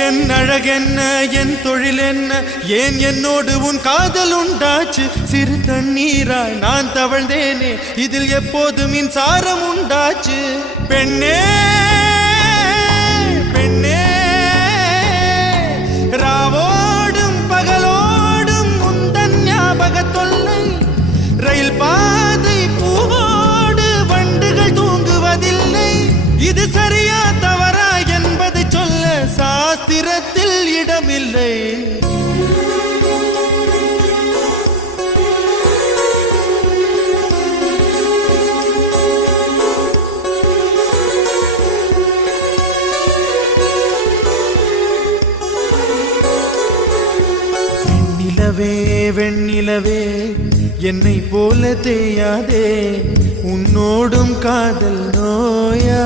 என் அழகென்ன என் தொழில் என்ன ஏன் என்னோடு உன் காதல் உண்டாச்சு சிறு தண்ணீராய் நான் தவழ்ந்தேனே இதில் எப்போது மின்சாரம் உண்டாச்சு பெண்ணே பெண்ணே ராவோடும் பகலோடும் உந்தன் ஞாபக தொல்லை ரயில் பாதை பூவோடு வண்டுகள் தூங்குவதில்லை இது சரியா தவறா என்பதை சொல்ல சாஸ்திரத்தில் இடமில்லை வெண்ணிலவே வெண்ணிலவே என்னை போல தேயாதே உன்னோடும் காதல் நோயா